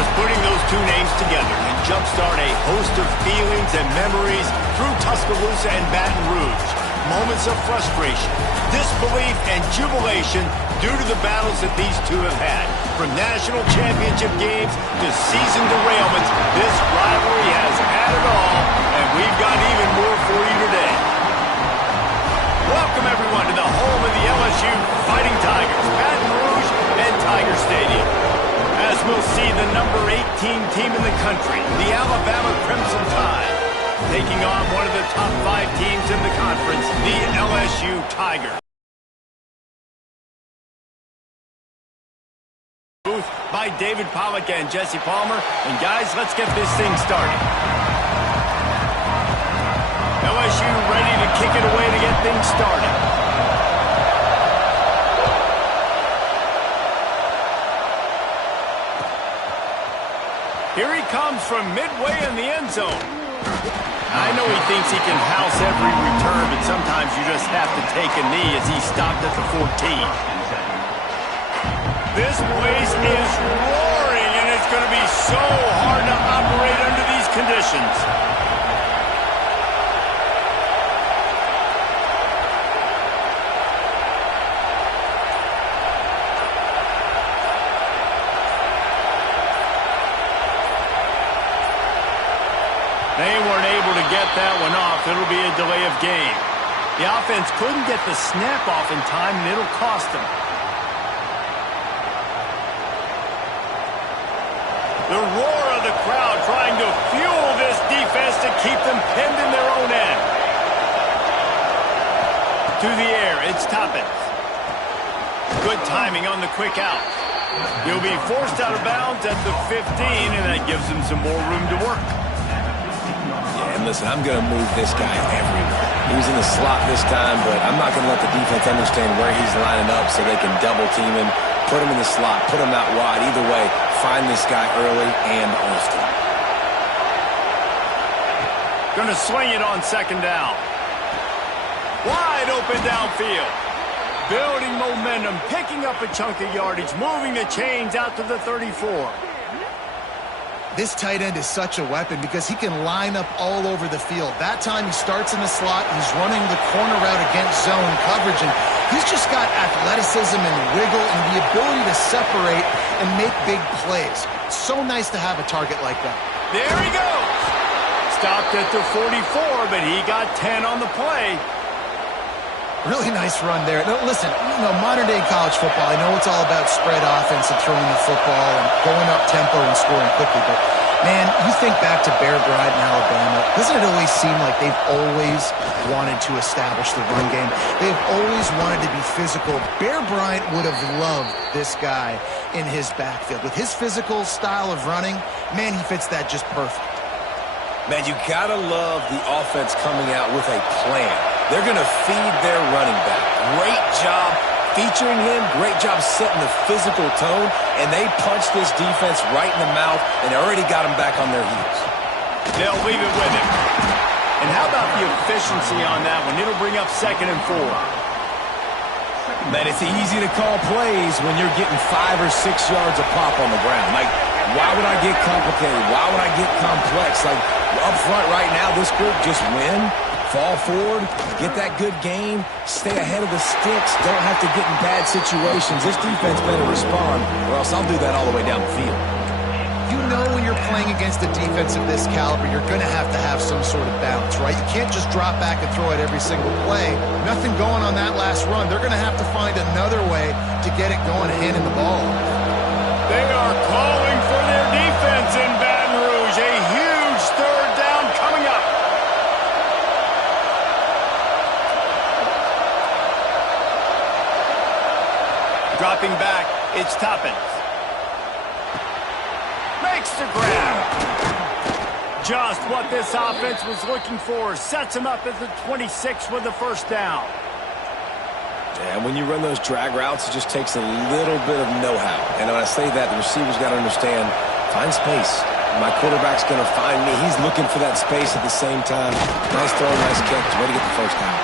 Just putting those two names together can jumpstart a host of feelings and memories through Tuscaloosa and Baton Rouge. Moments of frustration, disbelief, and jubilation due to the battles that these two have had. From national championship games to season derailments, this rivalry has had it all, and we've got even more for you today. Welcome, everyone, to the home of the LSU Fighting Tigers, Baton Rouge and Tiger Stadium. As we'll see the number 18 team in the country, the Alabama Crimson Tide, taking on one of the top 5 teams in the conference, the LSU Tigers. By David Pollack and Jesse Palmer. And guys, let's get this thing started. LSU ready to kick it away to get things started. Here he comes from midway in the end zone. I know he thinks he can house every return, but sometimes you just have to take a knee as he stopped at the 14. This place is roaring, and it's going to be so hard to operate under these conditions. They weren't able to get that one off. It'll be a delay of game. The offense couldn't get the snap off in time, and it'll cost them. The roar of the crowd trying to fuel this defense to keep them pinned in their own end. To the air, it's Toppins. Good timing on the quick out. He'll be forced out of bounds at the 15, and that gives him some more room to work. Yeah, and listen, I'm going to move this guy everywhere. He was in the slot this time, but I'm not going to let the defense understand where he's lining up so they can double team him, put him in the slot, put him out wide. Either way, find this guy early and often. Gonna swing it on second down. Wide open downfield. Building momentum, picking up a chunk of yardage, moving the chains out to the 34. This tight end is such a weapon because he can line up all over the field. That time he starts in the slot, he's running the corner route against zone coverage, and he's just got athleticism and wiggle and the ability to separate and make big plays. It's so nice to have a target like that. There he goes. Stopped at the 44, but he got 10 on the play. Really nice run there. No, listen, modern-day college football, I know it's all about spread offense and throwing the football and going up tempo and scoring quickly, but, man, you think back to Bear Bryant in Alabama, doesn't it always seem like they've always wanted to establish the run game? They've always wanted to be physical. Bear Bryant would have loved this guy in his backfield. With his physical style of running, man, he fits that just perfect. Man, you gotta love the offense coming out with a plan. They're gonna feed their running back. Great job featuring him. Great job setting the physical tone. And they punched this defense right in the mouth and already got them back on their heels. They'll leave it with him. And how about the efficiency on that one? It'll bring up 2nd and 4. Man, it's easy to call plays when you're getting 5 or 6 yards a pop on the ground. Like, why would I get complicated? Why would I get complex? Like, up front right now, this group just win, fall forward, get that good game, stay ahead of the sticks, don't have to get in bad situations. This defense better respond, or else I'll do that all the way down the field. You know when you're playing against a defense of this caliber, you're going to have some sort of balance, right? You can't just drop back and throw it every single play. Nothing going on that last run. They're going to have to find another way to get it going, handing the ball off. They are calling for their defense in Baton Rouge. A huge 3rd down coming up. Dropping back, it's Toppins. Makes the grab. Just what this offense was looking for. Sets him up at the 26 with the 1st down. And when you run those drag routes, it just takes a little bit of know-how. And when I say that, the receiver's got to understand, find space. My quarterback's going to find me. He's looking for that space at the same time. Nice throw, nice catch. Way to get the 1st down.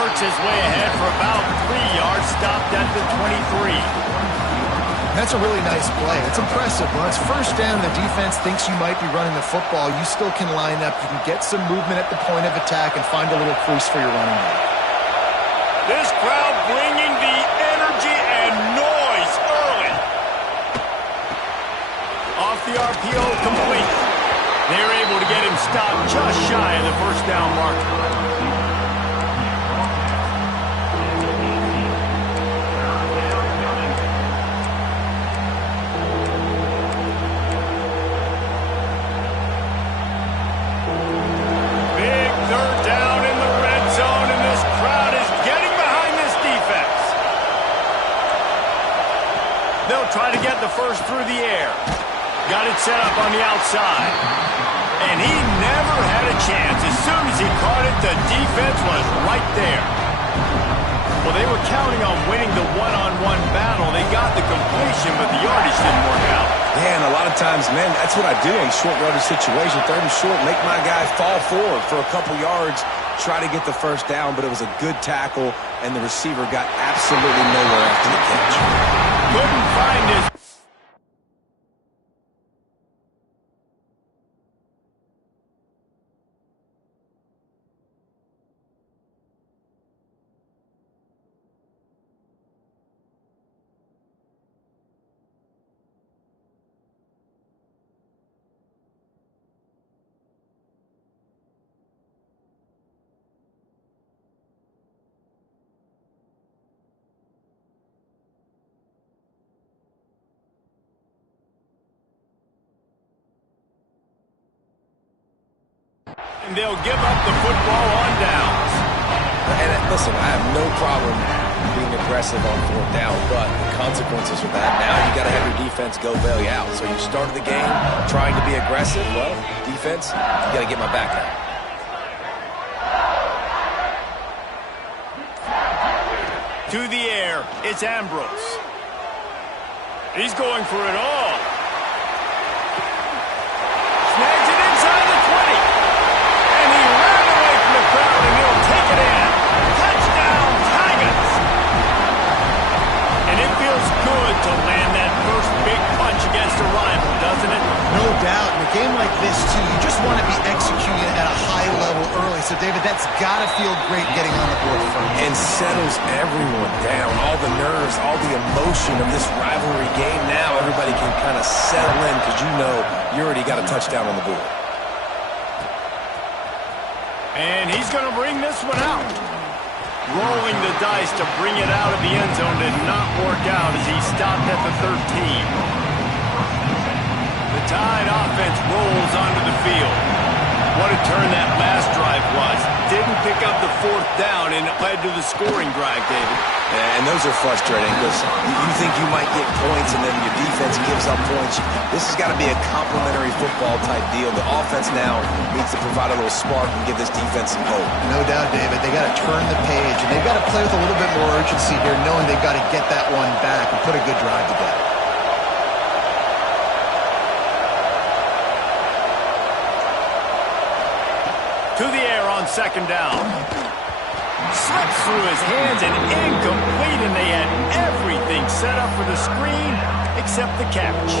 Works his way ahead for about 3 yards. Stopped at the 23. That's a really nice play. It's impressive. When it's first down and the defense thinks you might be running the football, you still can line up. You can get some movement at the point of attack and find a little crease for your running back. This crowd bringing the energy and noise early. Off the RPO, complete. They're able to get him stopped just shy of the first down marker. They'll try to get the first through the air. Got it set up on the outside. And he never had a chance. As soon as he caught it, the defense was right there. Well, they were counting on winning the one-on-one battle. They got the completion, but the yardage didn't work out. Yeah, and a lot of times, man, that's what I do in short yardage situation. Third and short, make my guy fall forward for a couple yards, try to get the first down, but it was a good tackle, and the receiver got absolutely nowhere after the catch. Couldn't find his... And they'll give up the football on downs. And listen, I have no problem being aggressive on fourth down, but the consequences of that, now you got to have your defense go bail you out. So you started the game trying to be aggressive. Well, defense, you got to get my back now. To the air, it's Ambrose. He's going for it all. Snags it inside the 20. And he ran away from the crowd, and he'll take it in. Touchdown, Tigers! And it feels good to land that first big punch against a rival, doesn't it? No doubt. In a game like this, too, you just want to be executing at a high level early. So, David, that's got to feel great getting on the board first. And settles everyone down. All the nerves, all the emotion of this rivalry game. Now everybody can kind of settle in because you know you already got a touchdown on the board. And he's going to bring this one out. Rolling the dice to bring it out of the end zone did not work out as he stopped at the 13. The Tide offense rolls onto the field. What a turn that last drive was. Didn't pick up the fourth down, and it led to the scoring drive, David. Yeah, and those are frustrating because you think you might get points and then your defense gives up points. This has got to be a complementary football type deal. The offense now needs to provide a little spark and give this defense some hope. No doubt, David. They got to turn the page, and they've got to play with a little bit more urgency here, knowing they've got to get that one back and put a good drive together. To the air on second down. Slips through his hands and incomplete, and they had everything set up for the screen except the catch.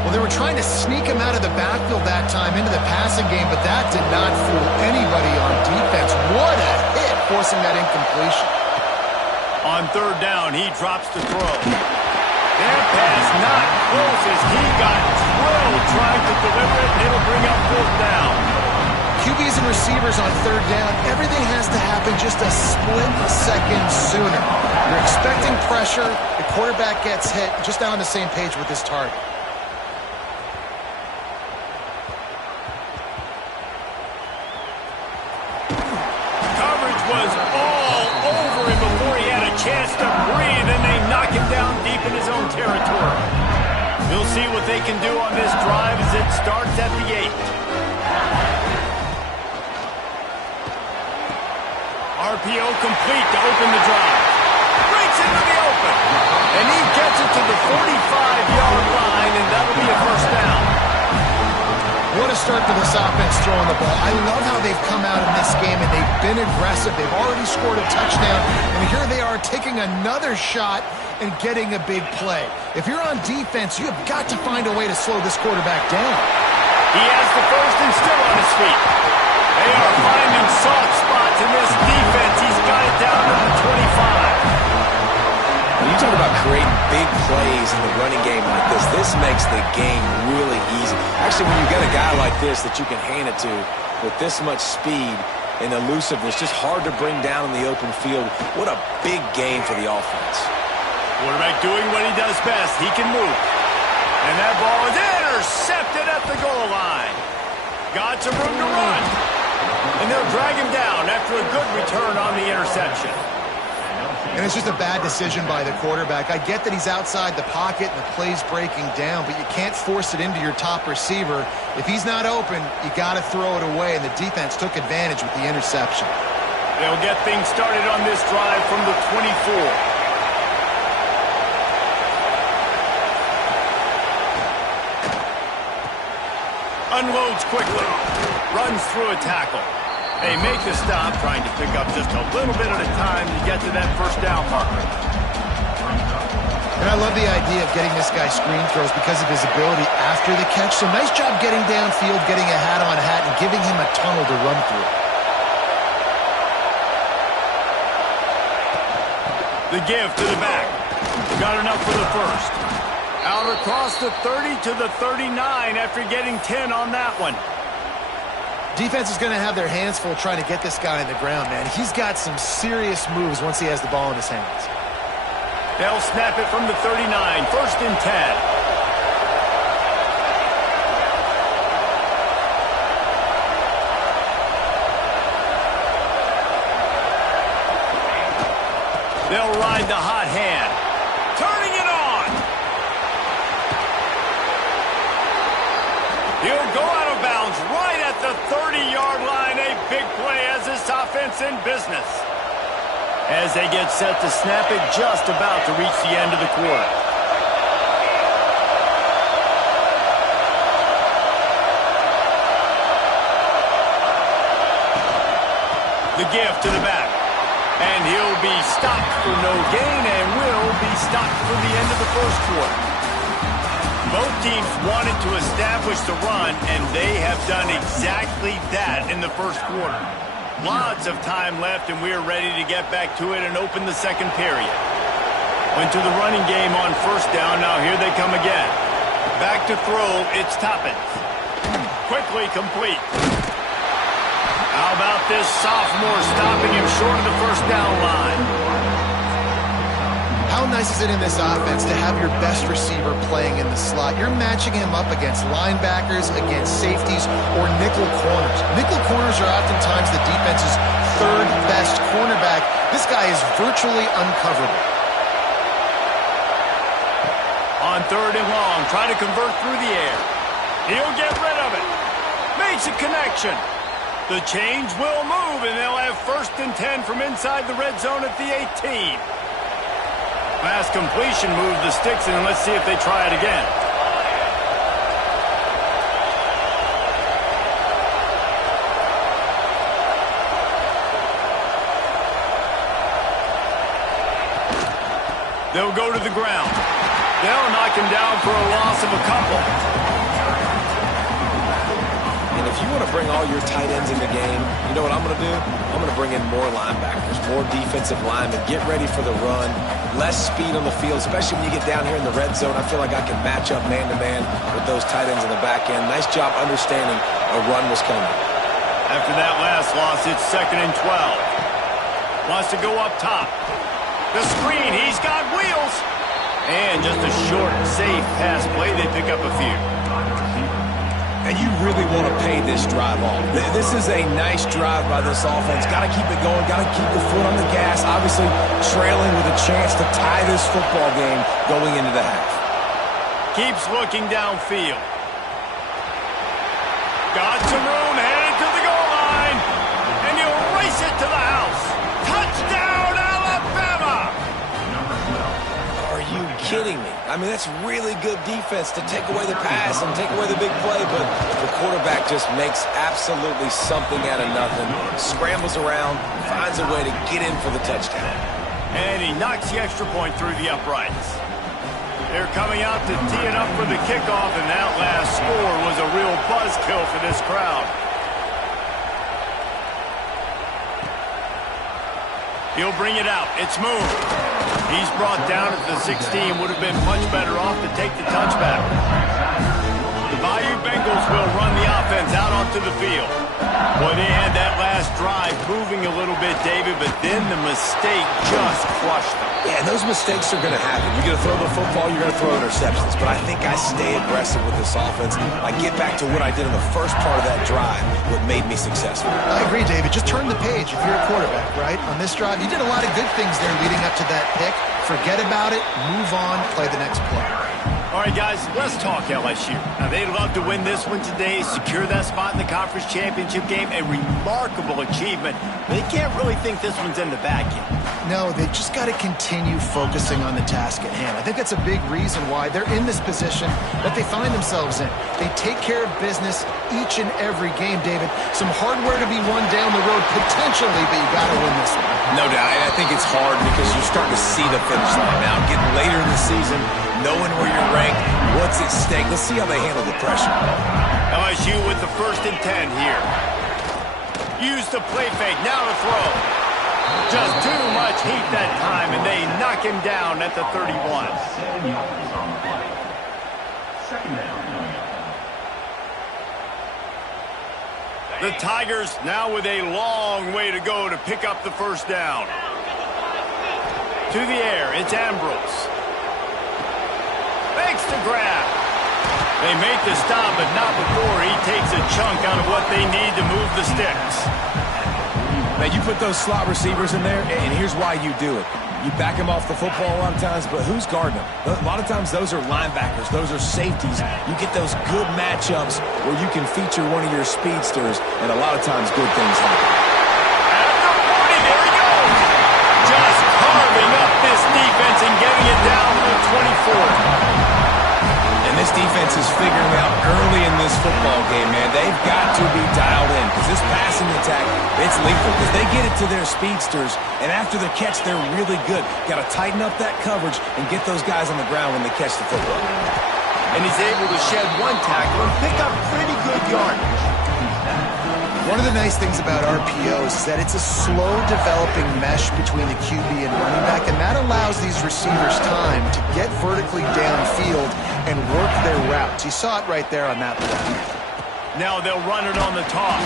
Well, they were trying to sneak him out of the backfield that time into the passing game, but that did not fool anybody on defense. What a hit, forcing that incompletion. On third down, he drops the throw. That pass not close as he got drilled trying to deliver it, and it'll bring up fourth down. QBs and receivers on third down, everything has to happen just a split second sooner. You're expecting pressure, the quarterback gets hit, just not on the same page with his target. Coverage was all over him before he had a chance to breathe, and they knock him down deep in his own territory. We'll see what they can do on this drive as it starts at the 8. RPO complete to open the drive. Breaks into the open. And he gets it to the 45-yard line, and that'll be a first down. What a start for this offense throwing the ball. I love how they've come out in this game, and they've been aggressive. They've already scored a touchdown, and here they are taking another shot and getting a big play. If you're on defense, you have got to find a way to slow this quarterback down. He has the first and still on his feet. They are finding soft spots in this defense. He's got it down to the 25. When you talk about creating big plays in the running game like this makes the game really easy. Actually, when you got a guy like this that you can hand it to with this much speed and elusiveness, just hard to bring down in the open field. What a big game for the offense. Quarterback doing what he does best. He can move. And that ball is intercepted at the goal line. Got some room to run. And they'll drag him down after a good return on the interception. And it's just a bad decision by the quarterback. I get that he's outside the pocket and the play's breaking down, but you can't force it into your top receiver. If he's not open, you got to throw it away, and the defense took advantage with the interception. They'll get things started on this drive from the 24. Unloads quickly. Runs through a tackle. They make the stop, trying to pick up just a little bit at a time to get to that first down marker. And I love the idea of getting this guy screen throws because of his ability after the catch. So nice job getting downfield, getting a hat-on-hat, and giving him a tunnel to run through. The give to the back. Got enough for the first. Out across the 30 to the 39 after getting 10 on that one. Defense is going to have their hands full trying to get this guy on the ground, man. He's got some serious moves once he has the ball in his hands. They'll snap it from the 39, first and 10. They'll ride the hot hand. Turning it on. He'll go out of bounds right at the 30-yard line. A big play as this offense in business. As they get set to snap it, just about to reach the end of the quarter. The give to the back. And he'll be stopped for no gain and will be stopped for the end of the first quarter. Both teams wanted to establish the run, and they have done exactly that in the first quarter. Lots of time left, and we're ready to get back to it and open the second period. Went to the running game on first down. Now here they come again. Back to throw. It's Toppins. Quickly complete. How about this sophomore stopping him short of the first down line? How nice is it in this offense to have your best receiver playing in the slot? You're matching him up against linebackers, against safeties, or nickel corners. Nickel corners are oftentimes the defense's third best cornerback. This guy is virtually uncoverable. On third and long, try to convert through the air. He'll get rid of it. Makes a connection. The change will move, and they'll have first and 10 from inside the red zone at the 18. Pass completion moved the sticks, and let's see if they try it again. They'll go to the ground. They'll knock him down for a loss of a couple. And if you want to bring all your tight ends in the game, you know what I'm going to do? I'm going to bring in more linebackers, more defensive linemen, get ready for the run, less speed on the field, especially when you get down here in the red zone. I feel like I can match up man-to-man with those tight ends in the back end. Nice job understanding a run was coming. After that last loss, it's second and 12. Wants to go up top. The screen, he's got wheels. And just a short, safe pass play. They pick up a few. And you really want to pay this drive off. This is a nice drive by this offense. Got to keep it going. Got to keep the foot on the gas. Obviously, trailing with a chance to tie this football game going into the half. Keeps looking downfield. Got some room, headed to the goal line. And he'll race it to the house. Touchdown, Alabama! Are you kidding me? I mean, that's really good defense to take away the pass and take away the big play, but the quarterback just makes absolutely something out of nothing, scrambles around, finds a way to get in for the touchdown. And he knocks the extra point through the uprights. They're coming out to tee it up for the kickoff, and that last score was a real buzzkill for this crowd. He'll bring it out. It's moved. He's brought down at the 16. Would have been much better off to take the touchback. The Bayou Bengals will run the offense out onto the field. Boy, they had that last drive moving a little bit, David, but then the mistake just crushed them. Yeah, those mistakes are going to happen. You're going to throw the football, you're going to throw interceptions. But I think I stay aggressive with this offense. I get back to what I did in the first part of that drive, what made me successful. I agree, David. Just turn the page if you're a quarterback, right? On this drive, you did a lot of good things there leading up to that pick. Forget about it, move on, play the next play. All right, guys, let's talk LSU. Now, they'd love to win this one today, secure that spot in the conference championship game, a remarkable achievement. They can't really think this one's in the bag yet. No, they've just got to continue focusing on the task at hand. I think that's a big reason why they're in this position that they find themselves in. They take care of business each and every game, David. Some hardware to be won down the road, potentially, but you got to win this one. No doubt. I think it's hard because you're starting to see the finish line now. Getting later in the season, knowing where you're ranked, what's at stake. Let's see how they handle the pressure. LSU with the 1st and 10 here. Use the play fake. Now to throw. Just too much heat that time, and they knock him down at the 31. The Tigers now with a long way to go to pick up the 1st down. To the air, it's Ambrose. Makes the grab. They make the stop, but not before he takes a chunk out of what they need to move the sticks. Now, you put those slot receivers in there, and here's why you do it. You back them off the football a lot of times, but who's guarding them? A lot of times those are linebackers. Those are safeties. You get those good matchups where you can feature one of your speedsters, and a lot of times good things happen. At the 40, there he goes. Just carving up this defense and getting it down to the 24. And this defense is figuring out early in this football game, man. They've got to be dialed in because this passing attack, it's lethal because they get it to their speedsters, and after the catch, they're really good. Got to tighten up that coverage and get those guys on the ground when they catch the football. And he's able to shed one tackle and pick up pretty good yardage. One of the nice things about RPOs is that it's a slow-developing mesh between the QB and running back, and that allows these receivers time to get vertically downfield and work their routes. You saw it right there on that play. Now they'll run it on the toss.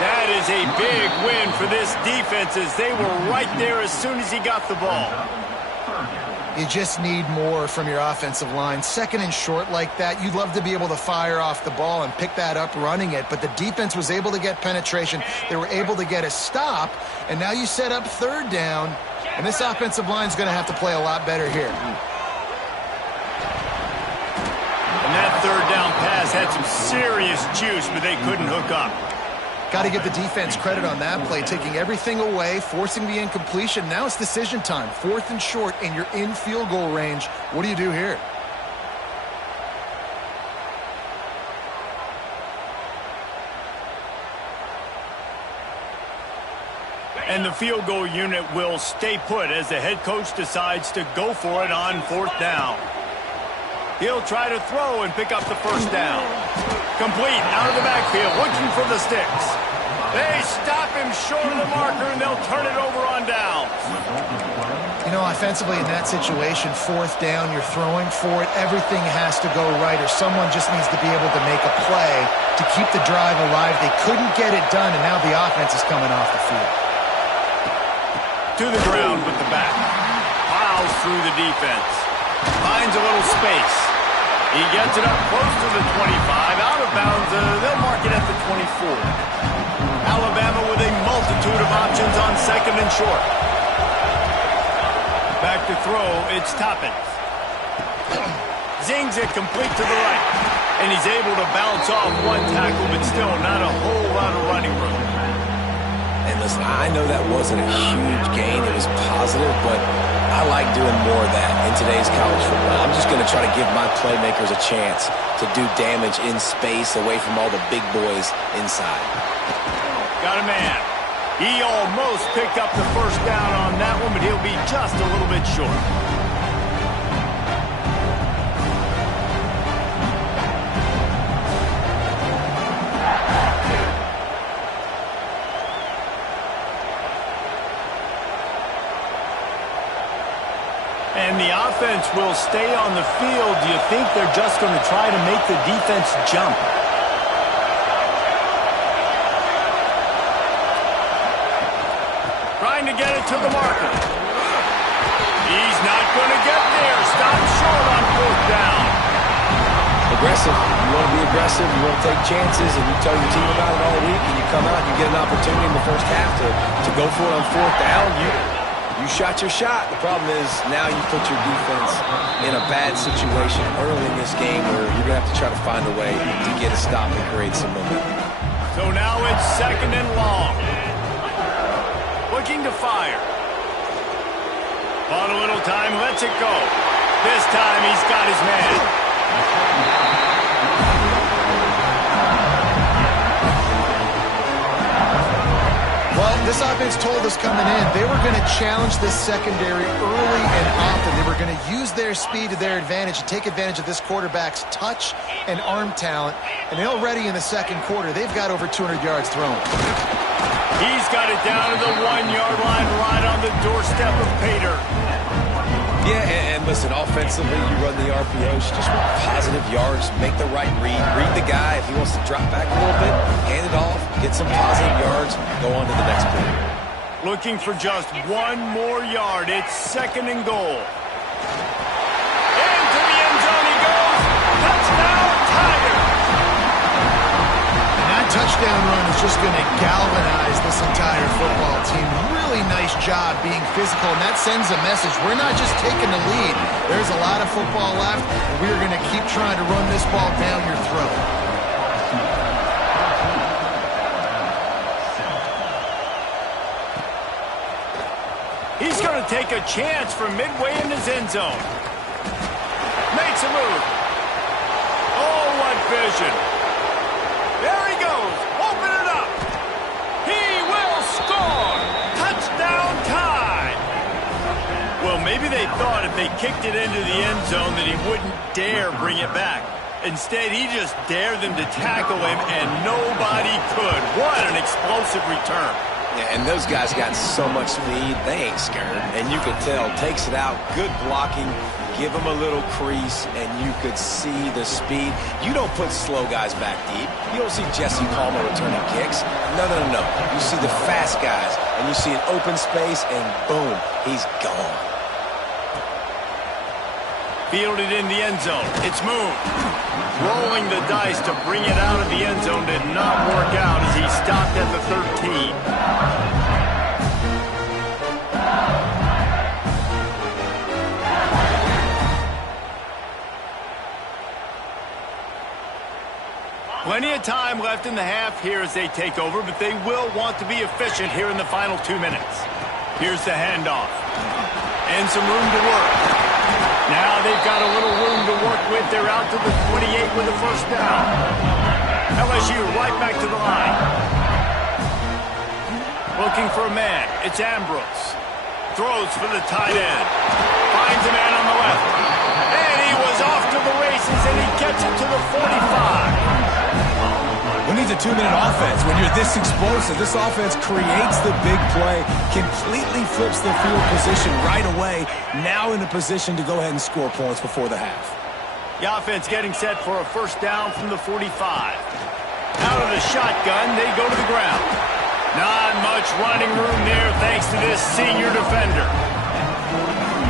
That is a big win for this defense as they were right there as soon as he got the ball. You just need more from your offensive line. 2nd and short like that, you'd love to be able to fire off the ball and pick that up running it, but the defense was able to get penetration. They were able to get a stop, and now you set up 3rd down, and this offensive line is going to have to play a lot better here. And that 3rd down pass had some serious juice, but they couldn't hook up. Got to give the defense credit on that play, taking everything away, forcing the incompletion. Now it's decision time. 4th and short, and you're in field goal range. What do you do here? And the field goal unit will stay put as the head coach decides to go for it on 4th down. He'll try to throw and pick up the 1st down. Complete out of the backfield, looking for the sticks. They stop him short of the marker, and they'll turn it over on downs. You know, offensively in that situation, 4th down, you're throwing for it. Everything has to go right, or someone just needs to be able to make a play to keep the drive alive. They couldn't get it done, and now the offense is coming off the field. To the ground with the back. Plows through the defense. Finds a little space. He gets it up close to the 25. Out of bounds, they'll mark it at the 24. Alabama with a multitude of options on 2nd and short. Back to throw, it's Toppins. Zings it complete to the right. And he's able to bounce off one tackle, but still not a whole lot of running room. And listen, I know that wasn't a huge gain. It was positive, but I like doing more of that in today's college football. I'm just going to try to give my playmakers a chance to do damage in space away from all the big boys inside. Got a man. He almost picked up the first down on that one, but he'll be just a little bit short. And the offense will stay on the field. Do you think they're just going to try to make the defense jump? Trying to get it to the marker. He's not going to get there. Stop short on fourth down. Aggressive. You want to be aggressive. You want to take chances, and you tell your team about it all week, and you come out and you get an opportunity in the first half to go for it on fourth down. You shot your shot. The problem is now you put your defense in a bad situation early in this game where you're going to have to try to find a way to get a stop and create some momentum. So now it's second and long. Looking to fire. Bought a little time, lets it go. This time he's got his man. Well, this offense told us coming in they were going to challenge this secondary early and often. They were going to use their speed to their advantage and take advantage of this quarterback's touch and arm talent. And already in the second quarter, they've got over 200 yards thrown. He's got it down to the 1-yard line right on the doorstep of Pater. Yeah, and listen, offensively, you run the RPOs, you just want positive yards, make the right read the guy. If he wants to drop back a little bit, hand it off, get some positive yards, go on to the next play. Looking for just one more yard. It's second and goal. Into the end zone he goes. Touchdown, Tigers! And that touchdown run is just going to galvanize this entire football team. Really nice job being physical, and that sends a message. We're not just taking the lead. There's a lot of football left, and we're going to keep trying to run this ball down your throat. He's going to take a chance from midway in his end zone. Makes a move. Oh, what vision. There he goes. Open it up. He will score. Touchdown tie. Well, maybe they thought if they kicked it into the end zone that he wouldn't dare bring it back. Instead, he just dared them to tackle him, and nobody could. What an explosive return. Yeah, and those guys got so much speed, they ain't scared. And you could tell, takes it out, good blocking, give him a little crease, and you could see the speed. You don't put slow guys back deep. You don't see Jesse Palmer returning kicks. No. You see the fast guys, and you see an open space, and boom, he's gone. Fielded in the end zone. It's moved. Rolling the dice to bring it out of the end zone did not work out as he stopped at the 13. Plenty of time left in the half here as they take over, but they will want to be efficient here in the final 2 minutes. Here's the handoff. And some room to work. Now they've got a little room to work with. They're out to the 28 with a first down. LSU right back to the line. Looking for a man. It's Ambrose. Throws for the tight end. Finds a man on the left. And he was off to the races, and he gets it to the 45. Who needs a 2-minute offense when you're this explosive? This offense creates the big play, completely flips the field position right away, now in a position to go ahead and score points before the half. The offense getting set for a first down from the 45. Out of the shotgun, they go to the ground. Not much running room there thanks to this senior defender.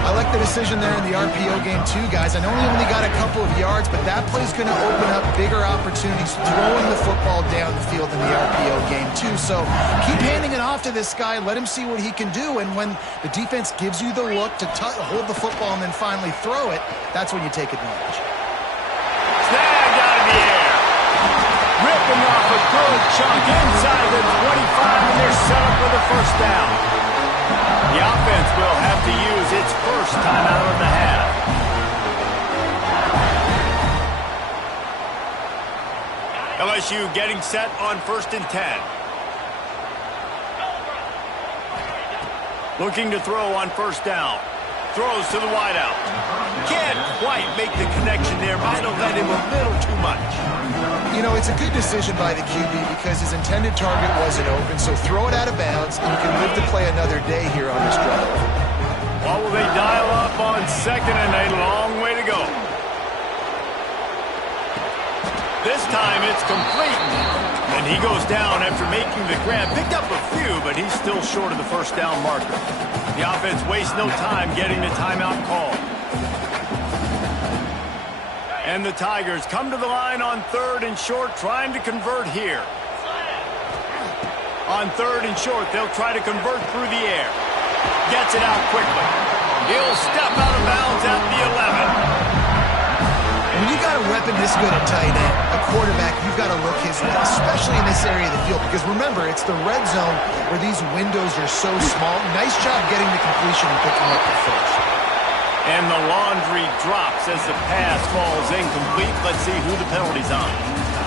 I like the decision there in the RPO game too, guys. I know he only got a couple of yards, but that play's going to open up bigger opportunities throwing the football down the field in the RPO game too. So keep handing it off to this guy. Let him see what he can do. And when the defense gives you the look to hold the football and then finally throw it, that's when you take advantage. Snagged out of the air. Ripping off a good chunk inside the 25, and they're set up with a first down. The offense will have to use its first timeout of the half. LSU getting set on 1st and 10. Looking to throw on 1st down. Throws to the wideout. Can't quite make the connection there. Might have led him a little too much. You know, it's a good decision by the QB because his intended target wasn't open, so throw it out of bounds, and you can live to play another day here on this drive. What will they dial up on 2nd and a long way to go? This time it's complete. And he goes down after making the grab. Picked up a few, but he's still short of the first down marker. The offense wastes no time getting the timeout call. And the Tigers come to the line on 3rd and short, trying to convert here. On 3rd and short, they'll try to convert through the air. Gets it out quickly. He'll step out of bounds at the 11. When you got a weapon this good at tight end, a quarterback, you've got to look his way, especially in this area of the field. Because remember, it's the red zone where these windows are so small. Nice job getting the completion and picking up the first. And the laundry drops as the pass falls incomplete. Let's see who the penalty's on.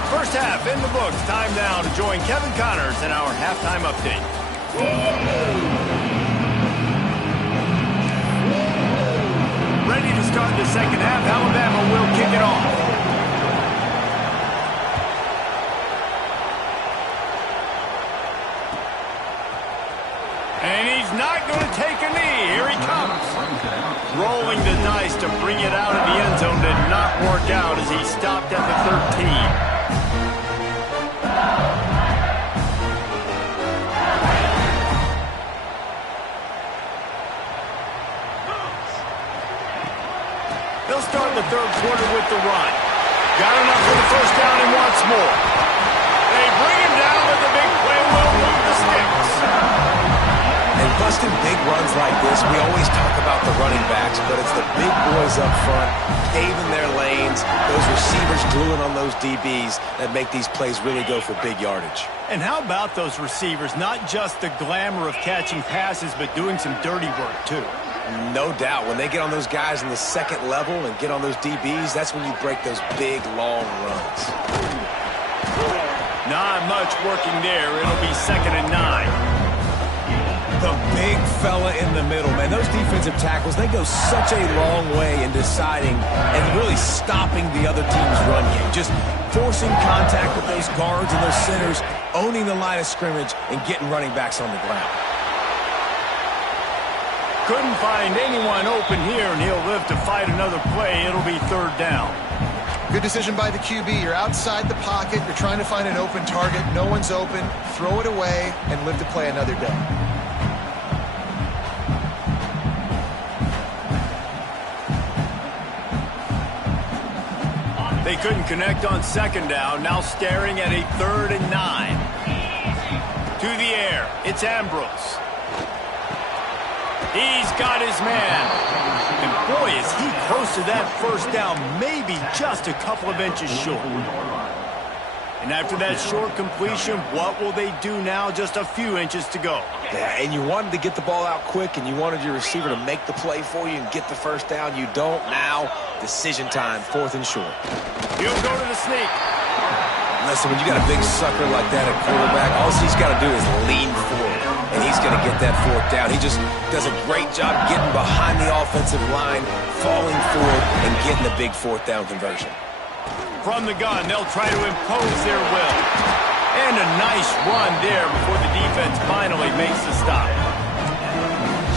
First half in the books. Time now to join Kevin Connors in our halftime update. Ready to start the second half. Alabama will kick it off. And he's not going to take a knee. Here he comes. Rolling the dice to bring it out of the end zone did not work out as he stopped at the 13. They'll start the 3rd quarter with the run. Got enough for the first down and wants more. They bring him down, but the big play will move the sticks. And busting big runs like this, we always talk about the running backs, but it's the big boys up front, paving their lanes, those receivers gluing on those DBs that make these plays really go for big yardage. And how about those receivers? Not just the glamour of catching passes, but doing some dirty work, too. No doubt. When they get on those guys in the 2nd level and get on those DBs, that's when you break those big, long runs. Not much working there. It'll be 2nd and 9. The big fella in the middle, man. Those defensive tackles, they go such a long way in deciding and really stopping the other team's run game. Just forcing contact with those guards and those centers, owning the line of scrimmage, and getting running backs on the ground. Couldn't find anyone open here, and he'll live to fight another play. It'll be 3rd down. Good decision by the QB. You're outside the pocket. You're trying to find an open target. No one's open. Throw it away and live to play another day. They couldn't connect on 2nd down. Now staring at a 3rd and 9. To the air. It's Ambrose. He's got his man. And boy, is he close to that first down. Maybe just a couple of inches short. And after that short completion, what will they do now? Just a few inches to go. Yeah, and you wanted to get the ball out quick, and you wanted your receiver to make the play for you and get the first down. You don't now. Decision time, 4th and short. He'll go to the sneak. Listen, when you got a big sucker like that at quarterback, all he's got to do is lean forward, and he's going to get that 4th down. He just does a great job getting behind the offensive line, falling forward, and getting the big 4th down conversion. From the gun, they'll try to impose their will. And a nice run there before the defense finally makes the stop.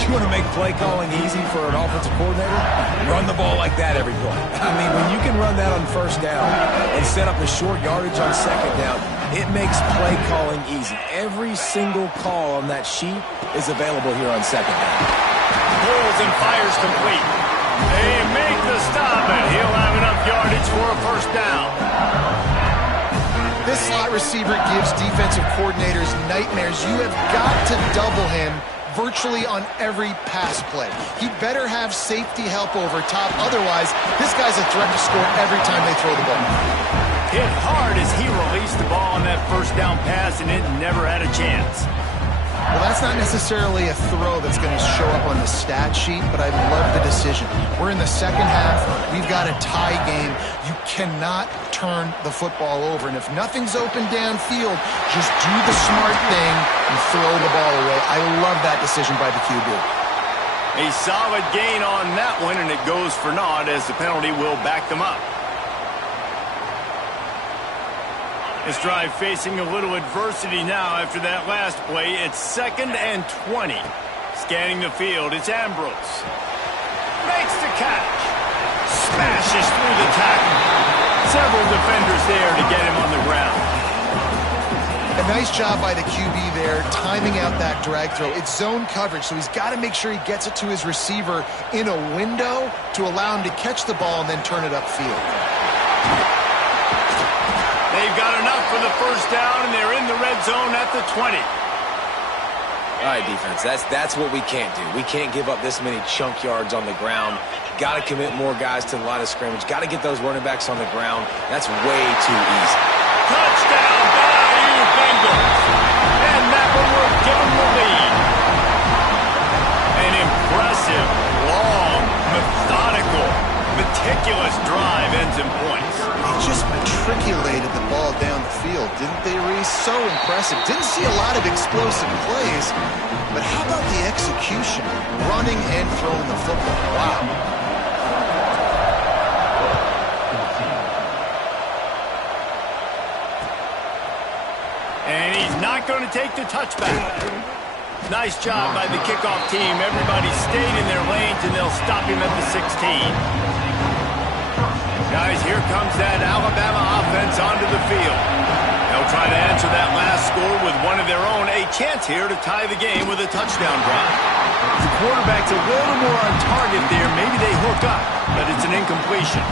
You want to make play calling easy for an offensive coordinator? Run the ball like that every play. I mean, when you can run that on 1st down and set up a short yardage on 2nd down, it makes play calling easy. Every single call on that sheet is available here on 2nd down. Pulls and fires complete. They make the stop, and he'll have enough yardage for a first down. This slot receiver gives defensive coordinators nightmares. You have got to double him virtually on every pass play. He better have safety help over top. Otherwise, this guy's a threat to score every time they throw the ball. Hit hard as he rolls. released the ball on that first down pass, and it never had a chance. Well, that's not necessarily a throw that's going to show up on the stat sheet, but I love the decision. We're in the second half. We've got a tie game. You cannot turn the football over. And if nothing's open downfield, just do the smart thing and throw the ball away. I love that decision by the QB. A solid gain on that one, and it goes for naught as the penalty will back them up. This drive facing a little adversity now after that last play. It's 2nd and 20. Scanning the field, it's Ambrose. Makes the catch. Smashes through the tackle. Several defenders there to get him on the ground. A nice job by the QB there, timing out that drag throw. It's zone coverage, so he's got to make sure he gets it to his receiver in a window to allow him to catch the ball and then turn it upfield. They've got enough for the first down, and they're in the red zone at the 20. All right, defense, that's what we can't do. We can't give up this many chunk yards on the ground. Got to commit more guys to the line of scrimmage. Got to get those running backs on the ground. That's way too easy. Touchdown, Bayou Bengals. And that one will give them the lead. An impressive, long, methodical, meticulous drive ends in points. They just matriculated the ball down the field, didn't they, Reese? So impressive. Didn't see a lot of explosive plays, but how about the execution? Running and throwing the football. Wow. And he's not going to take the touchback. Nice job by the kickoff team. Everybody stayed in their lanes, and they'll stop him at the 16. Guys, here comes that Alabama offense onto the field. They'll try to answer that last score with one of their own. A chance here to tie the game with a touchdown drive. The quarterback's a little more on target there. Maybe they hook up, but it's an incompletion.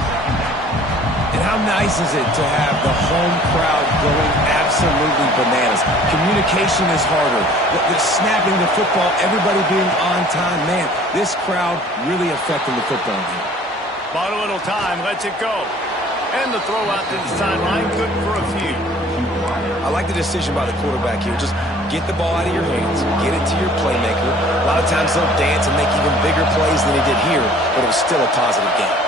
And how nice is it to have the home crowd going absolutely bananas? Communication is harder. The snapping the football, everybody being on time. Man, this crowd really affecting the football game. Bought a little time, lets it go. And the throw out to the sideline, good for a few. I like the decision by the quarterback here. Just get the ball out of your hands, get it to your playmaker. A lot of times they'll dance and make even bigger plays than he did here, but it was still a positive game.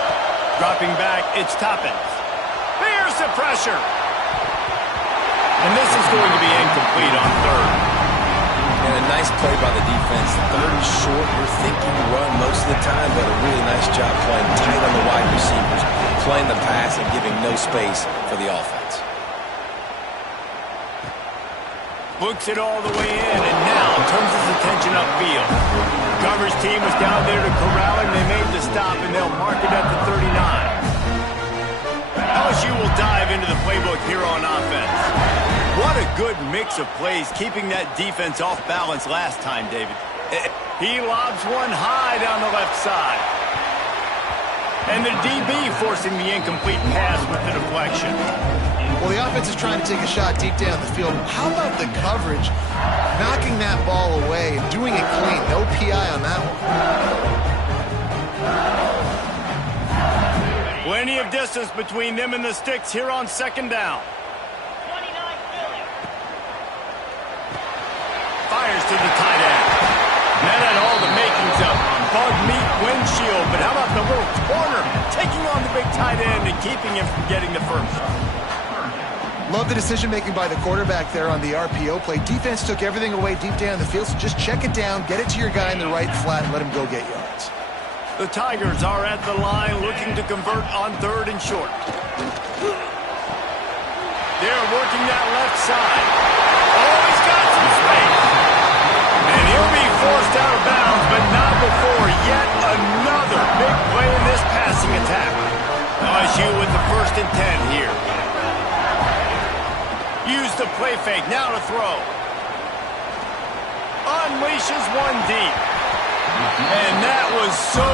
Dropping back, it's Toppins. Here's the pressure. And this is going to be incomplete on third. And a nice play by the defense. Third and short, you're thinking run most of the time, but a really nice job playing tight on the wide receivers, playing the pass and giving no space for the offense. Books it all the way in, and now turns his attention upfield. Coverage team was down there to corral him. They made the stop, and they'll mark it at the 39. LSU will dive into the playbook here on offense. What a good mix of plays, keeping that defense off balance last time, David. He lobs one high down the left side. And the DB forcing the incomplete pass with the deflection. Well, the offense is trying to take a shot deep down the field. How about the coverage? Knocking that ball away and doing it clean. No PI on that one. Plenty of distance between them and the sticks here on second down. Fires to the tight end. That had all the makings of bug meat windshield, but how about the little corner taking on the big tight end and keeping him from getting the first? Love the decision-making by the quarterback there on the RPO play. Defense took everything away deep down the field, so just check it down, get it to your guy in the right flat, and let him go get yards. The Tigers are at the line looking to convert on third and short. They're working that left side. Oh, he's got some space. And he'll be forced out of bounds, but not before yet another big play in this passing attack. LSU with the 1st and 10 here. Use the play fake, now to throw. Unleashes one deep. And that was so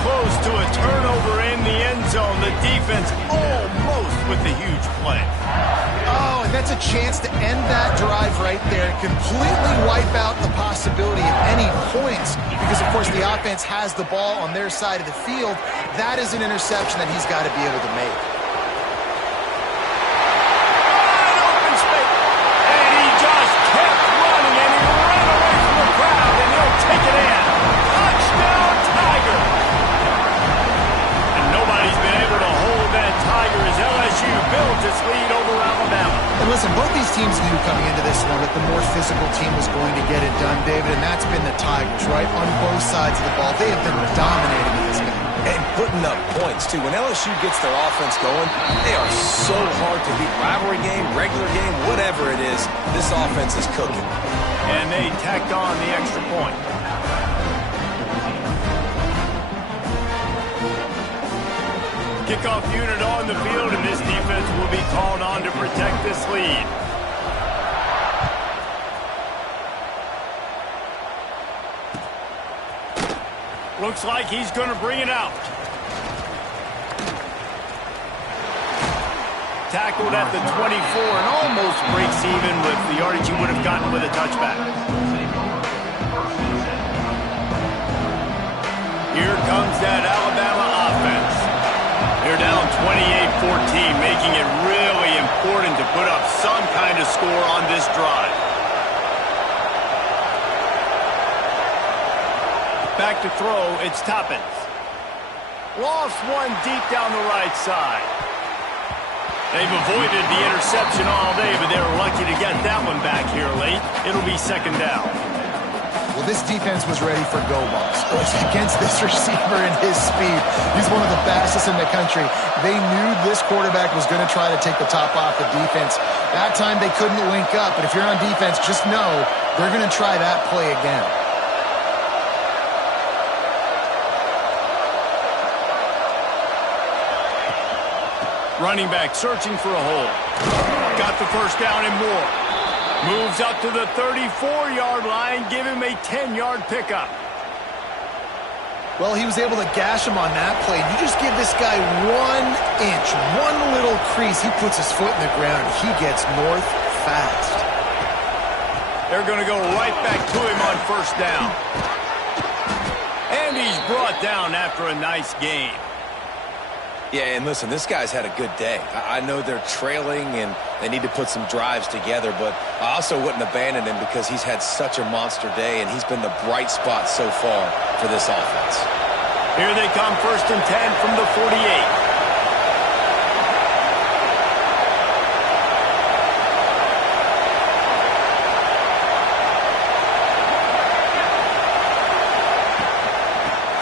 close to a turnover in the end zone. The defense almost with the huge play. Oh, and that's a chance to end that drive right there and completely wipe out the possibility of any points because, of course, the offense has the ball on their side of the field. That is an interception that he's got to be able to make. Wide And listen, both these teams knew coming into this one that the more physical team was going to get it done, David, and that's been the Tigers, right? On both sides of the ball. They have been dominating in this game. And putting up points, too. When LSU gets their offense going, they are so hard to beat. Rivalry game, regular game, whatever it is, this offense is cooking. And they tacked on the extra point. Kickoff unit on the field, and this defense will be called on to protect this lead. Looks like he's going to bring it out. Tackled at the 24 and almost breaks even with the yardage he would have gotten with a touchback. Here comes that Alabama offense. They're down 28-14, making it really important to put up some kind of score on this drive. Back to throw, it's Toppins. Lost one deep down the right side. They've avoided the interception all day, but they were lucky to get that one back here late. It'll be second down. Well, this defense was ready for go balls against this receiver and his speed. He's one of the fastest in the country. They knew this quarterback was going to try to take the top off the defense. That time they couldn't link up, but if you're on defense, just know they're going to try that play again. Running back searching for a hole. Got the first down and more. Moves up to the 34-yard line, give him a 10-yard pickup. Well, he was able to gash him on that play. You just give this guy 1 inch, one little crease. He puts his foot in the ground, and he gets north fast. They're going to go right back to him on first down. And he's brought down after a nice game. Yeah, and listen, this guy's had a good day. I know they're trailing and they need to put some drives together, but I also wouldn't abandon him because he's had such a monster day and he's been the bright spot so far for this offense. Here they come, 1st and 10 from the 48.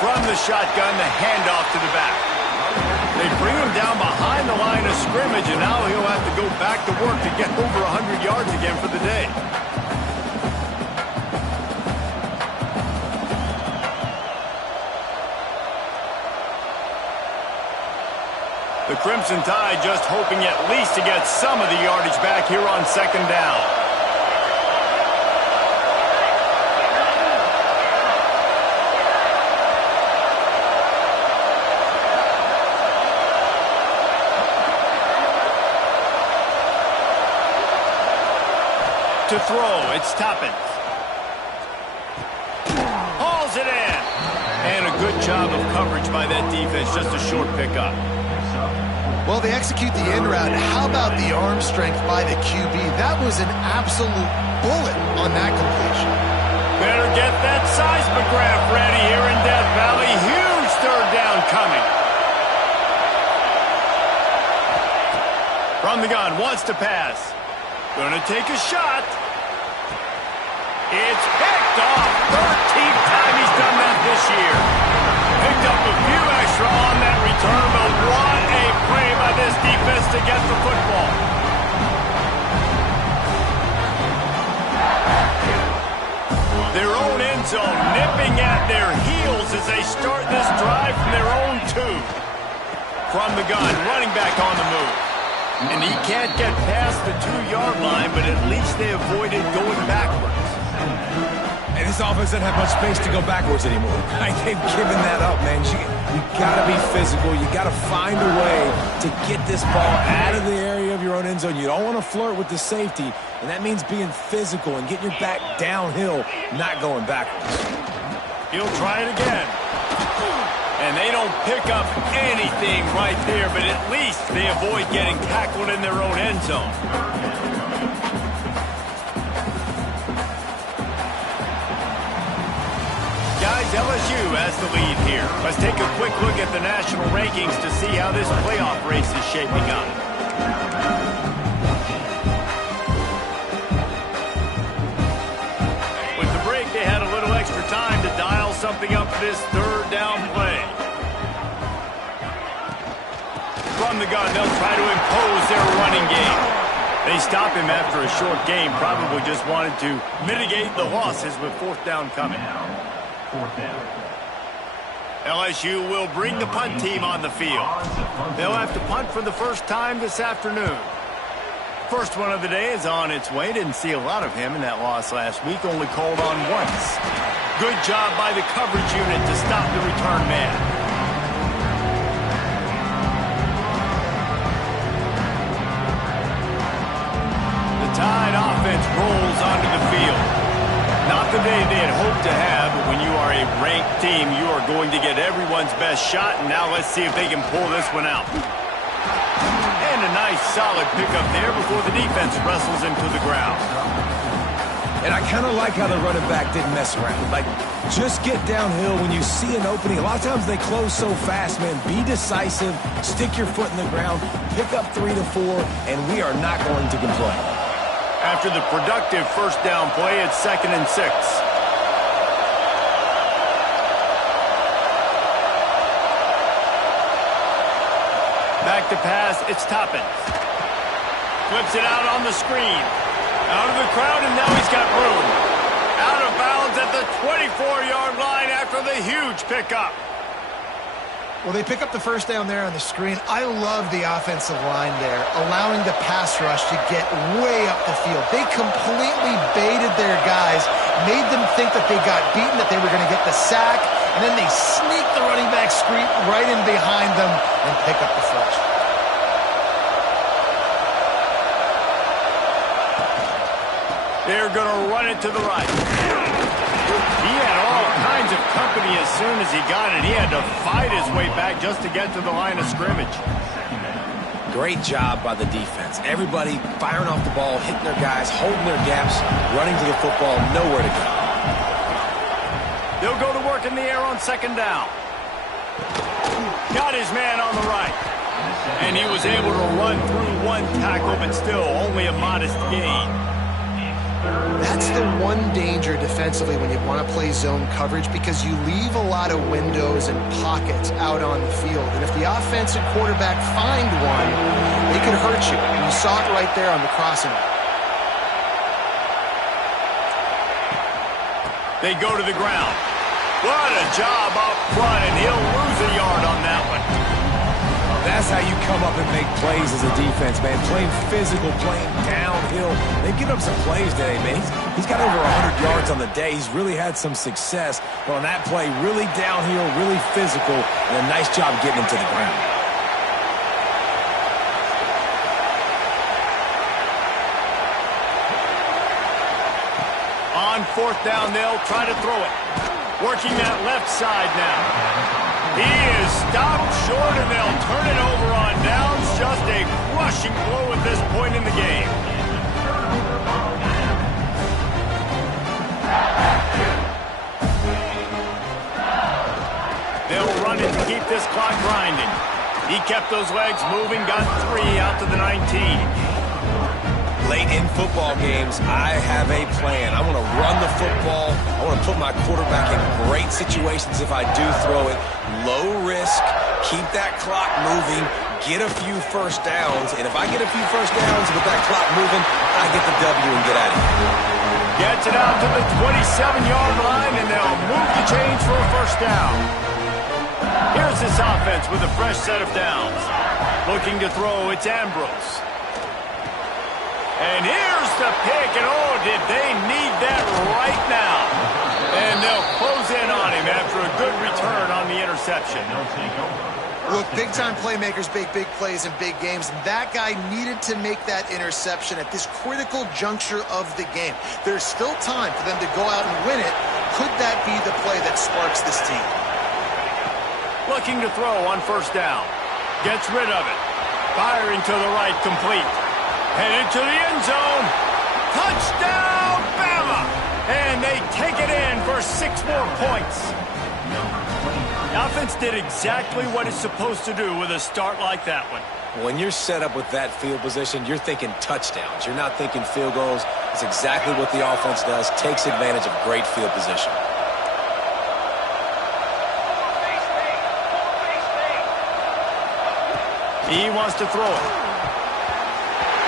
From the shotgun, the handoff to the back. They bring him down behind the line of scrimmage, and now he'll have to go back to work to get over 100 yards again for the day. The Crimson Tide just hoping at least to get some of the yardage back here on second down. To throw, it's Toppins. Hauls it in. And a good job of coverage by that defense, just a short pickup. Well, they execute the end route. How about the arm strength by the QB? That was an absolute bullet on that completion. Better get that seismograph ready here in Death Valley. Huge third down coming. From the gun, wants to pass. Gonna take a shot. It's picked off. 13th time he's done that this year. Picked up a few extra on that return, but what a play by this defense to get the football. Their own end zone nipping at their heels as they start this drive from their own 2. From the gun, running back on the move. And he can't get past the 2-yard line, but at least they avoided going backwards. And this offense doesn't have much space to go backwards anymore. They've given that up, man. You got to be physical. You got to find a way to get this ball out of the area of your own end zone. You don't want to flirt with the safety, and that means being physical and getting your back downhill, not going backwards. He'll try it again. And they don't pick up anything right there, but at least they avoid getting tackled in their own end zone. Guys, LSU has the lead here. Let's take a quick look at the national rankings to see how this playoff race is shaping up. this third down play. From the gun, they'll try to impose their running game. They stop him after a short game, probably just wanted to mitigate the losses with fourth down coming. Fourth down. LSU will bring the punt team on the field. They'll have to punt for the first time this afternoon. First one of the day is on its way. Didn't see a lot of him in that loss last week, only called on once. Good job by the coverage unit to stop the return man. Tide offense rolls onto the field. Not the day they had hoped to have, but when you are a ranked team, you are going to get everyone's best shot, and now let's see if they can pull this one out. And a nice solid pickup there before the defense wrestles him to the ground. And I kind of like how the running back didn't mess around. Like, just get downhill when you see an opening. A lot of times they close so fast, man. Be decisive, stick your foot in the ground, pick up 3 to 4, and we are not going to complain. After the productive first down play, it's 2nd and 6. Back to pass, it's Toppin. Flips it out on the screen. Out of the crowd, and now he's got room. Out of bounds at the 24-yard line after the huge pickup. Well, they pick up the first down there on the screen. I love the offensive line there, allowing the pass rush to get way up the field. They completely baited their guys, made them think that they got beaten, that they were going to get the sack, and then they sneak the running back screen right in behind them and pick up the first. They're going to run it to the right. He had all kinds of company as soon as he got it. He had to fight his way back just to get to the line of scrimmage. Great job by the defense. Everybody firing off the ball, hitting their guys, holding their gaps, running to the football, nowhere to go. They'll go to work in the air on 2nd down. Got his man on the right. And he was able to run through one tackle, but still only a modest gain. That's the one danger defensively when you want to play zone coverage, because you leave a lot of windows and pockets out on the field. And if the offensive quarterback find one, they could hurt you. And you saw it right there on the crossing. They go to the ground. What a job up front, and he'll lose a yard on that one. That's how you come up and make plays as a defense, man. Playing physical, playing downhill. They've given up some plays today, man. He's got over 100 yards on the day. He's really had some success. But on that play, really downhill, really physical, and a nice job getting him to the ground. On 4th down, they'll try to throw it. Working that left side now. He is stopped short, and they'll turn it over on downs. Just a crushing blow at this point in the game. They'll run it to keep this clock grinding. He kept those legs moving, got 3 out to the 19. Late in football games, I have a plan. I want to run the football. I want to put my quarterback in great situations if I do throw it. Low risk, keep that clock moving, get a few first downs. And if I get a few first downs with that clock moving, I get the W and get out of here. Gets it out to the 27-yard line, and they'll move the chains for a first down. Here's this offense with a fresh set of downs. Looking to throw, it's Ambrose. And here's the pick, and oh, did they need that right now. And they'll close in on him after a good return on the interception. Look, big-time playmakers make big plays in big games, and that guy needed to make that interception at this critical juncture of the game. There's still time for them to go out and win it. Could that be the play that sparks this team? Looking to throw on 1st down. Gets rid of it. Firing to the right, complete. Headed to the end zone. Touchdown, Bama! And they take it in for 6 more points. The offense did exactly what it's supposed to do with a start like that one. When you're set up with that field position, you're thinking touchdowns. You're not thinking field goals. It's exactly what the offense does. Takes advantage of great field position. He wants to throw it.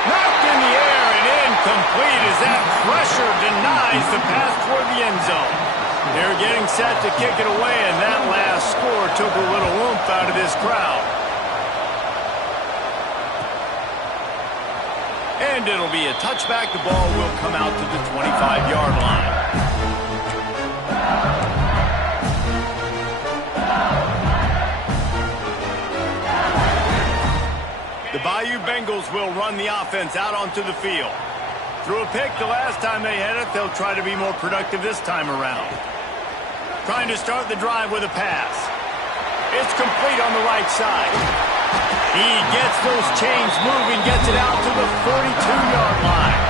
Knocked in the air and incomplete as that pressure denies the pass toward the end zone. They're getting set to kick it away, and that last score took a little oomph out of this crowd. And it'll be a touchback. The ball will come out to the 25-yard line. The Bayou Bengals will run the offense out onto the field. Threw a pick the last time they had it. They'll try to be more productive this time around. Trying to start the drive with a pass. It's complete on the right side. He gets those chains moving, gets it out to the 42-yard line.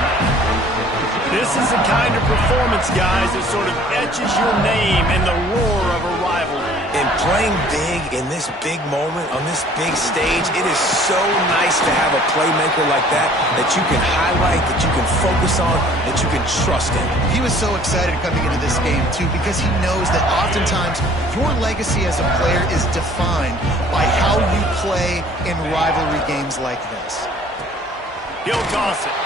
This is the kind of performance, guys, that sort of etches your name in the roar of a rivalry. And playing big in this big moment, on this big stage, it is so nice to have a playmaker like that you can highlight, that you can focus on, that you can trust in. He was so excited coming into this game, too, because he knows that oftentimes your legacy as a player is defined by how you play in rivalry games like this. He'll toss it.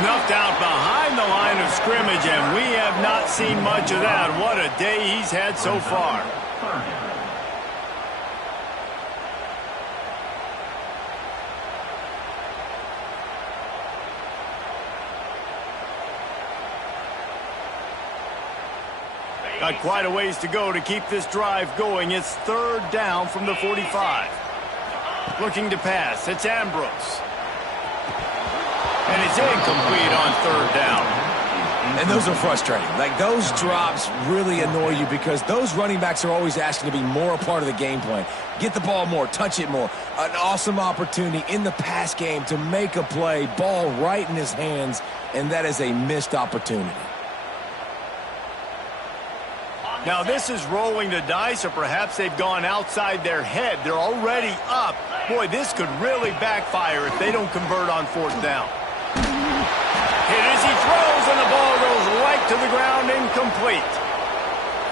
Snuffed out behind the line of scrimmage, and we have not seen much of that. What a day he's had so far. Got quite a ways to go to keep this drive going. It's third down from the 45. Looking to pass. It's Ambrose. And it's incomplete on third down. And those are frustrating. Like, those drops really annoy you because those running backs are always asking to be more a part of the game plan. Get the ball more, touch it more. An awesome opportunity in the pass game to make a play, ball right in his hands, and that is a missed opportunity. Now, this is rolling the dice, or perhaps they've gone outside their head. They're already up. Boy, this could really backfire if they don't convert on fourth down. Hit as he throws, and the ball goes right to the ground, incomplete.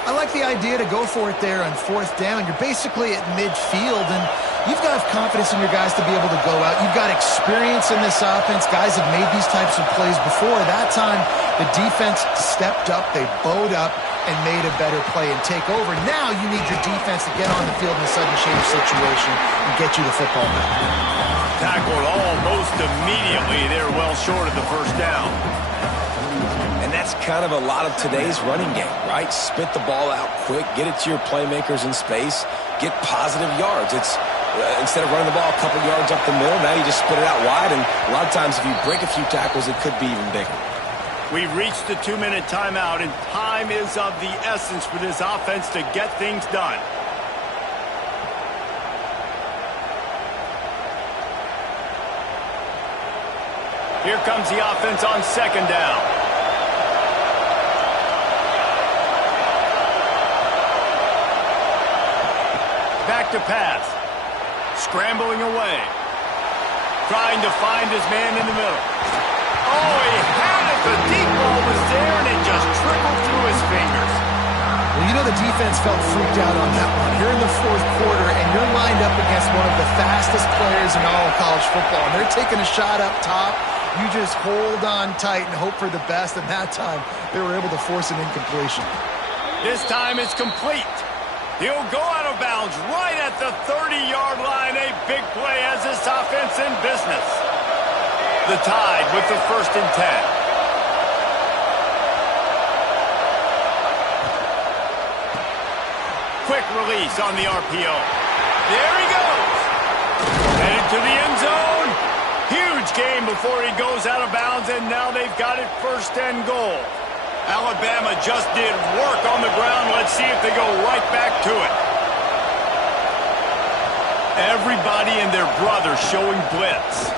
I like the idea to go for it there on fourth down. You're basically at midfield, and you've got to have confidence in your guys to be able to go out. You've got experience in this offense. Guys have made these types of plays before. That time, the defense stepped up. They bowed up and made a better play and take over. Now you need your defense to get on the field in a sudden change situation and get you the football back. Tackled almost immediately. They're well short of the first down. And that's kind of a lot of today's running game, right? Spit the ball out quick, get it to your playmakers in space, get positive yards. It's instead of running the ball a couple yards up the middle, now you just spit it out wide, and a lot of times if you break a few tackles, it could be even bigger. We've reached the 2-minute timeout, and time is of the essence for this offense to get things done. Here comes the offense on second down. Back to pass. Scrambling away. Trying to find his man in the middle. Oh, he had it. The deep ball was there, and it just trickled through his fingers. Well, you know the defense felt freaked out on that one. You're in the fourth quarter, and you're lined up against one of the fastest players in all of college football. And they're taking a shot up top. You just hold on tight and hope for the best. And that time, they were able to force an incompletion. This time it's complete. He'll go out of bounds right at the 30-yard line. A big play as this offense in business. The Tide with the 1st and 10. Quick release on the RPO. There he goes. Headed to the end zone. Huge game before he goes out of bounds, and now they've got it 1st and goal. Alabama just did work on the ground. Let's see if they go right back to it. Everybody and their brother showing blitz.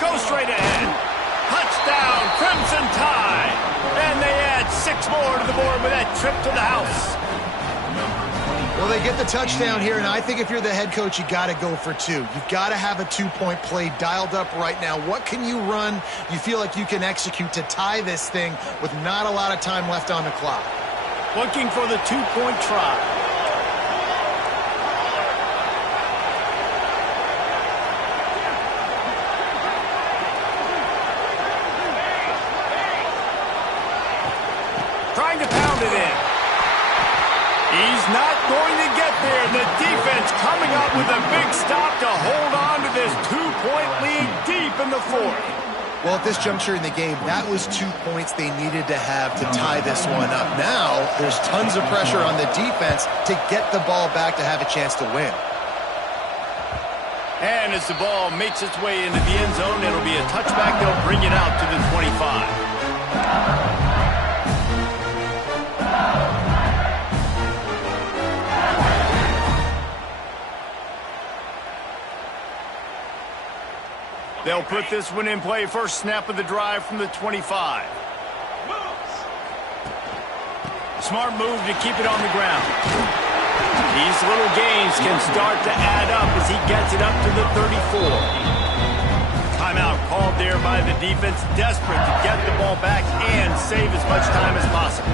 Go straight ahead. Touchdown, Crimson Tide. And they add 6 more to the board with that trip to the house. Well, they get the touchdown here, and I think if you're the head coach, you got to go for 2. You've got to have a 2-point play dialed up right now. What can you run you feel like you can execute to tie this thing with not a lot of time left on the clock? Looking for the 2-point try. trying to pound it in. He's not going to get there. The defense coming up with a big stop to hold on to this 2-point lead deep in the fourth. Well, at this juncture in the game, that was 2 points they needed to have to tie this one up. Now, there's tons of pressure on the defense to get the ball back to have a chance to win. And as the ball makes its way into the end zone, it'll be a touchback. They'll bring it out to the 25. They'll put this one in play. First snap of the drive from the 25. Smart move to keep it on the ground. These little gains can start to add up as he gets it up to the 34. Timeout called there by the defense, desperate to get the ball back and save as much time as possible.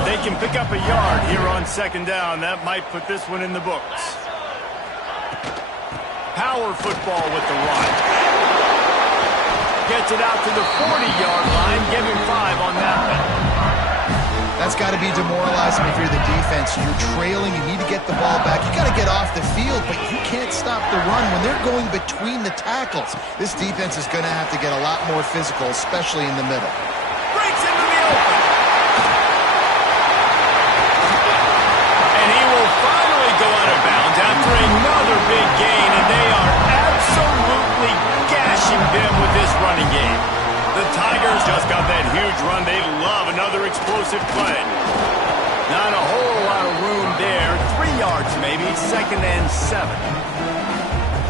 If they can pick up a yard here on second down, that might put this one in the books. Power football with the run. Gets it out to the 40-yard line. Give him 5 on that one. That's got to be demoralizing if you're the defense. You're trailing. You need to get the ball back. You got to get off the field, but you can't stop the run when they're going between the tackles. This defense is going to have to get a lot more physical, especially in the middle. Breaks into the open. And he will finally go out of bounds after another big gain, and they are absolutely gashing them with this running game. The Tigers just got that huge run. They love another explosive play. Not a whole lot of room there. 3 yards maybe, 2nd and 7.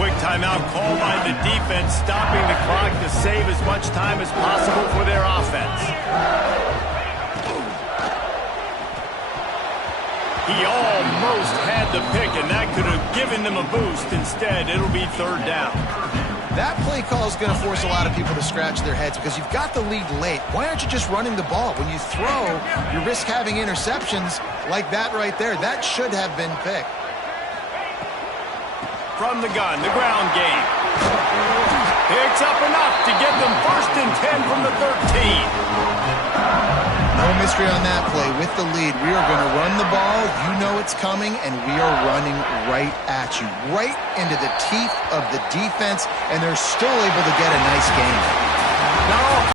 Quick timeout called by the defense, stopping the clock to save as much time as possible for their offense. He almost had the pick, and that could have given them a boost. Instead, it'll be 3rd down. That play call is going to force a lot of people to scratch their heads because you've got the lead late. Why aren't you just running the ball? When you throw, you risk having interceptions like that right there. That should have been picked. From the gun, the ground game. Picks up enough to get them 1st and 10 from the 13. No mystery on that play. With the lead, we are going to run the ball. You know it's coming, and we are running right at you, right into the teeth of the defense, and they're still able to get a nice game. No.